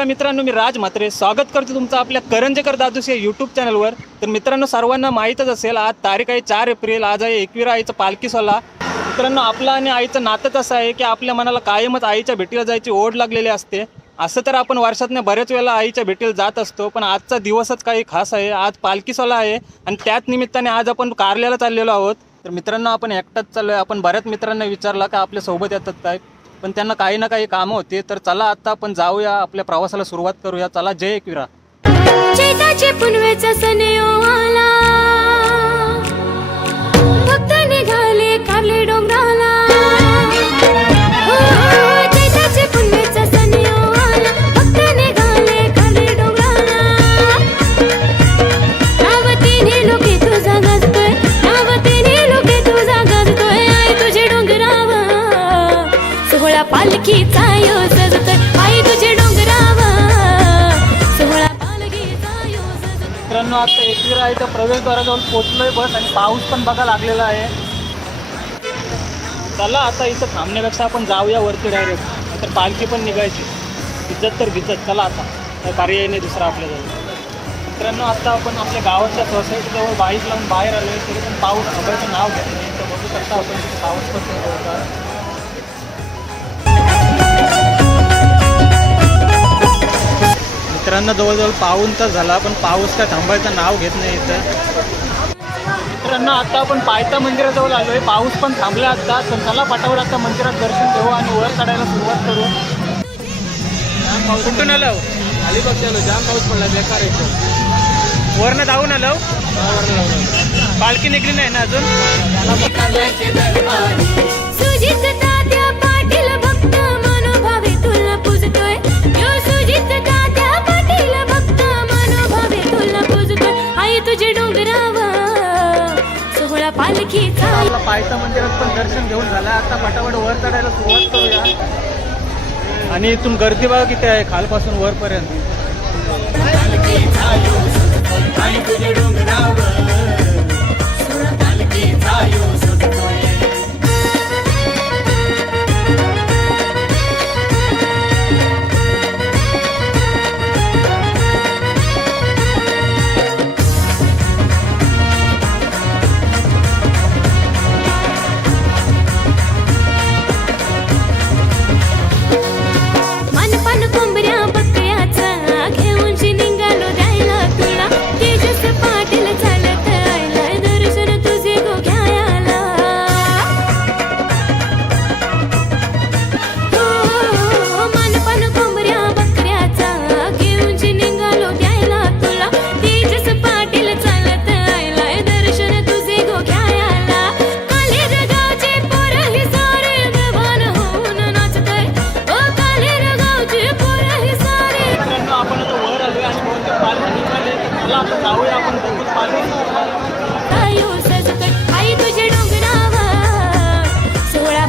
जय मित्रांनो मी राज म्हात्रे. स्वागत करतो तुमचं आपल्या करंजेकर दादूस या यूट्यूब चॅनलवर तर मित्रांनो सर्वांना माहीतच असेल आज तारीख आहे चार एप्रिल. आज आहे एकविरा आईचा पालखी सोहळा. मित्रांनो आपला आणि आईचं नातंच असं आहे की आपल्या मनाला कायमच आईच्या भेटीला जायची ओढ लागलेली असते. असं तर आपण वर्षातनं बऱ्याच वेळेला आईच्या भेटीला जात असतो पण आजचा दिवसच काही खास आहे. आज पालखी सोहळा आहे आणि त्याच निमित्ताने आज आपण कारल्याला चाललेलो आहोत. तर मित्रांनो आपण एकटाच चाललो आहे आपण बऱ्याच मित्रांना विचारला का आपल्यासोबत येतात काय? पण त्यांना काही ना काही कामं होती. तर चला आता आपण जाऊया आपल्या प्रवासाला सुरुवात करूया. चला जय एकविरा चैताचे पुनवेचा आला. भक्त निघाले कारले डोंगराला. आता एकविरा आहे तर प्रवेशद्वाराजवळ पोचलोय बस आणि पाऊस पण बघा लागलेला आहे. चला आता इथं थांबण्यापेक्षा आपण जाऊया वरती डायरेक्ट तर पालखी पण निघायची. इज्जत तर भिजत चला आता. काय पर्याय नाही दुसरा आपल्याजवळ. मित्रांनो आता आपण आपल्या गावाच्या सोसायटीजवळ बाईक लावून बाहेर आलोय. तरी पण पाऊस हवायचं नाव घेत नाही. तर बघू शकता आपण पाऊस पण होता मित्रांनो जवळजवळ पाऊन तास झाला पण पाऊस काय थांबायचं नाव घेत नाही इथं. मित्रांनो आता आपण पायथा मंदिराजवळ आलोय. पाऊस पण थांबला आता. तर चला पटावर आता मंदिरात दर्शन घेऊ आणि वर चढायला सुरुवात करू. कुठून आलो अलिबाग आलो जाम पाऊस पडला बेकार येतो वरनं जाऊन आलो पालखी निघली नाही ना अजून? आपला मंदिरात पण दर्शन घेऊन झालं. आता फटाफट वर चढायला सुरुवात करूया. आणि इथून गर्दी बघा किती आहे खालपासून वरपर्यंत. जाऊया आपण पालखी आई तुझे सोळा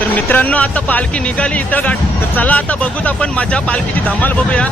तर मित्रांनो आता पालखी निघाली इथं गाठ. तर चला आता बघूच आपण माझ्या पालखीची धमाल बघूया.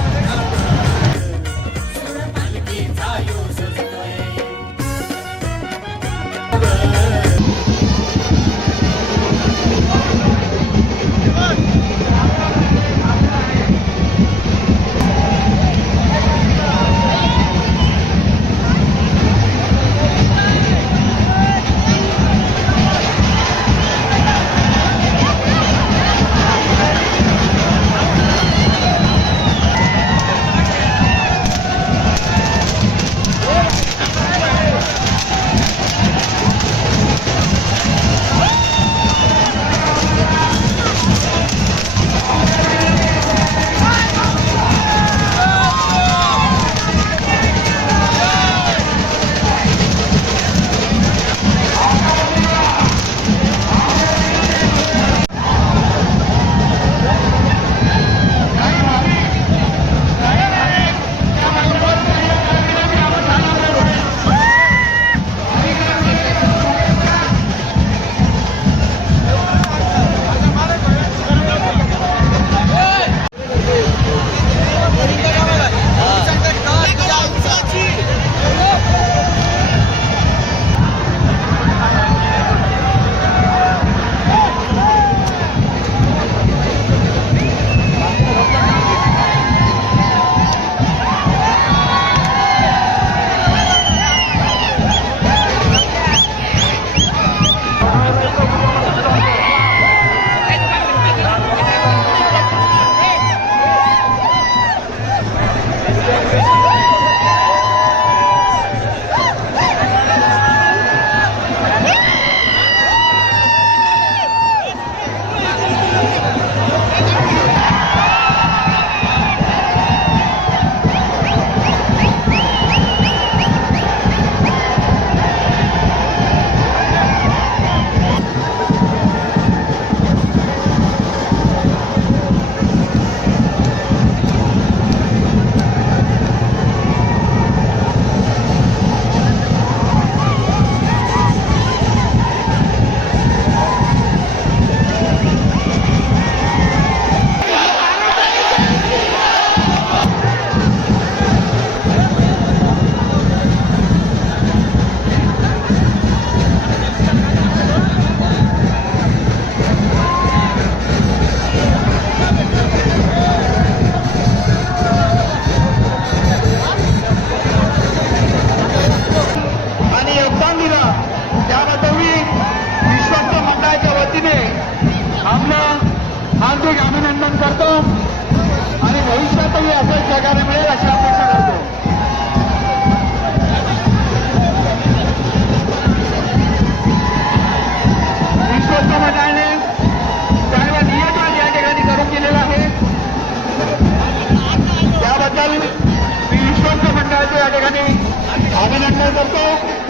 Libertou.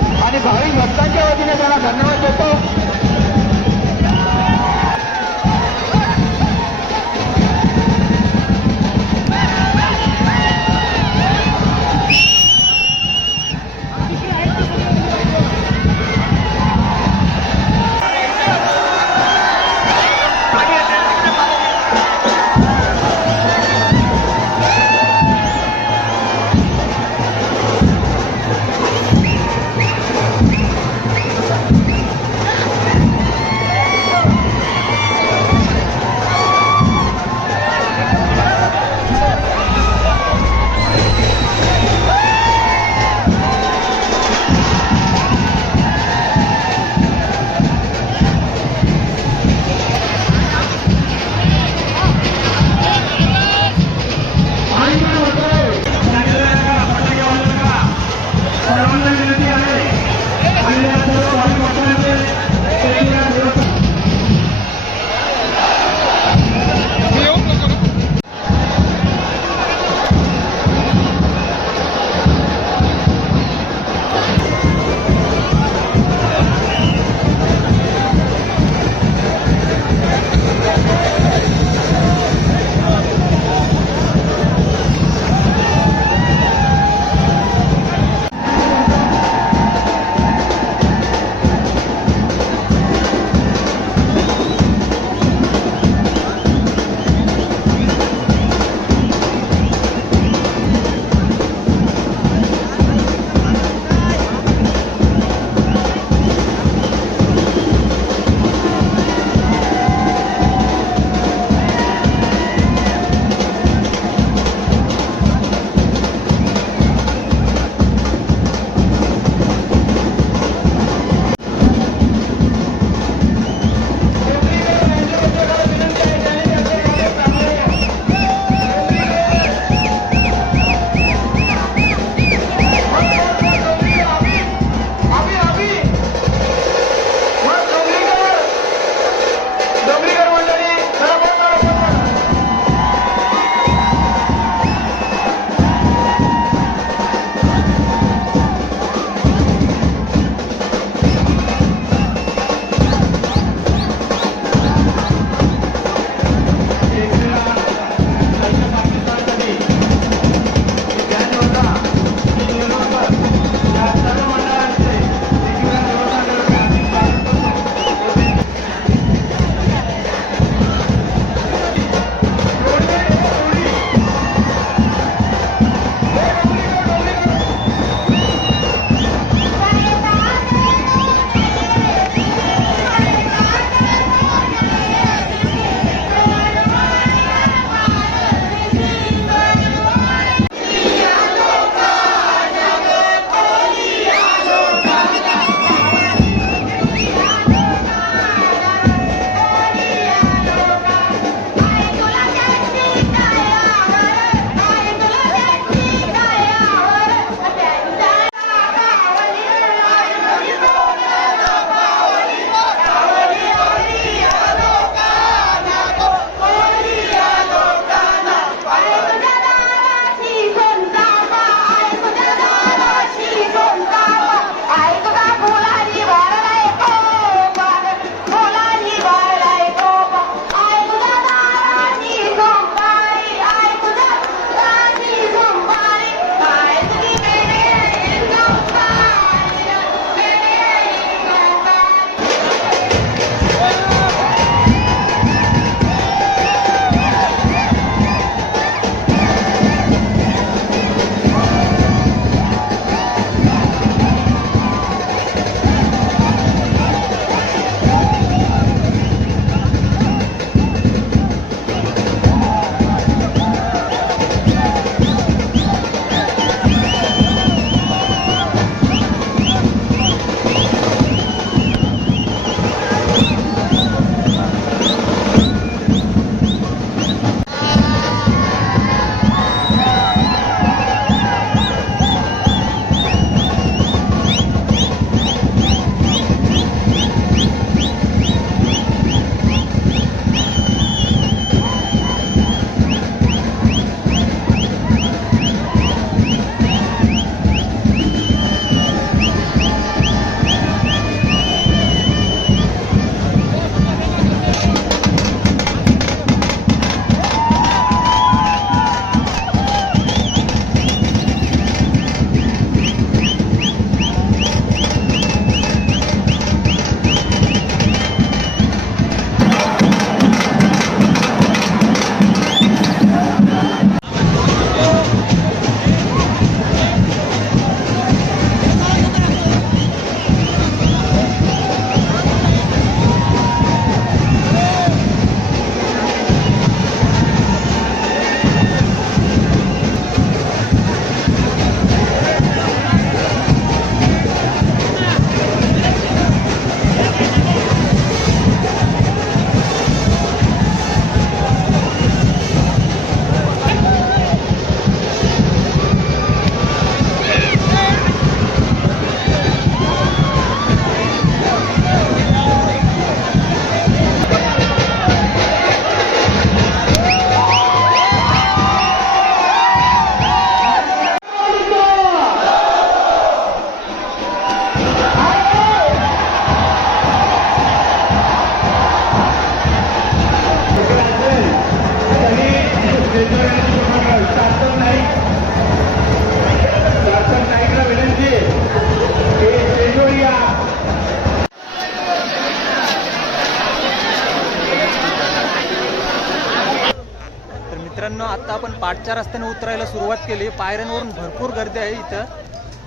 मित्रांनो आता आपण पाठच्या रस्त्याने उतरायला सुरुवात केली. पायऱ्यांवरून भरपूर गर्दी आहे इथं.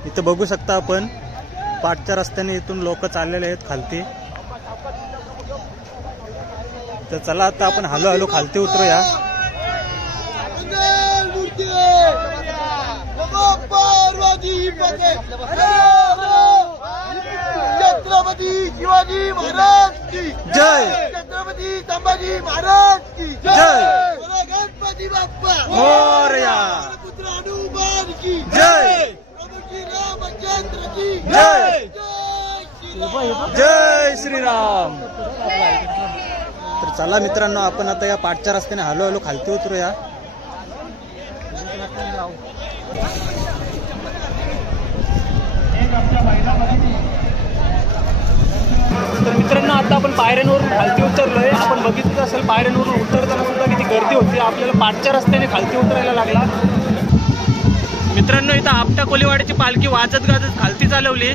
इथं बघू शकता आपण पाठच्या रस्त्याने इथून लोक चाललेले आहेत खालती. तर चला आता आपण हलो हलो खालती उतरूया. छत्रपती शिवाजी महाराज की जय! छत्रपती संभाजी महाराज की जय. बोला गणपती बाप्पा मोरया. पुत्र हनुमान की जय. रामचंद्र की जय. जय श्रीराम. जय श्रीराम तर चला मित्रांनो आपण आता या पाठच्या रस्त्याने हलो हलो खालती उतरूया तर मित्रांनो आता आपण पायऱ्यांवरून खालती उतरलो आहे आपण बघितलं असेल पायऱ्यांवरून उतरताना सुद्धा किती गर्दी होती. आपल्याला पाठच्या रस्त्याने खालती उतरायला लागला. मित्रांनो इथं आपटा कोलीवाड्याची पालखी वाजत गाजत खालती चालवली.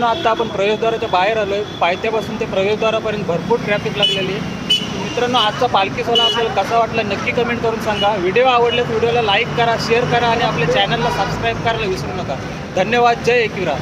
मित्रांनो आता आपण प्रवेशद्वाराच्या बाहेर आलो आहे पायथ्यापासून ते प्रवेशद्वारापर्यंत भरपूर ट्रॅफिक लागलेली आहे. मित्रांनो आजचा पालखी सोहळा आपल्याला कसा वाटला नक्की कमेंट करून सांगा. व्हिडिओ आवडल्यास व्हिडिओला लाईक करा शेअर करा आणि आपल्या चॅनलला सबस्क्राईब करायला विसरू नका. धन्यवाद. जय एकविरा.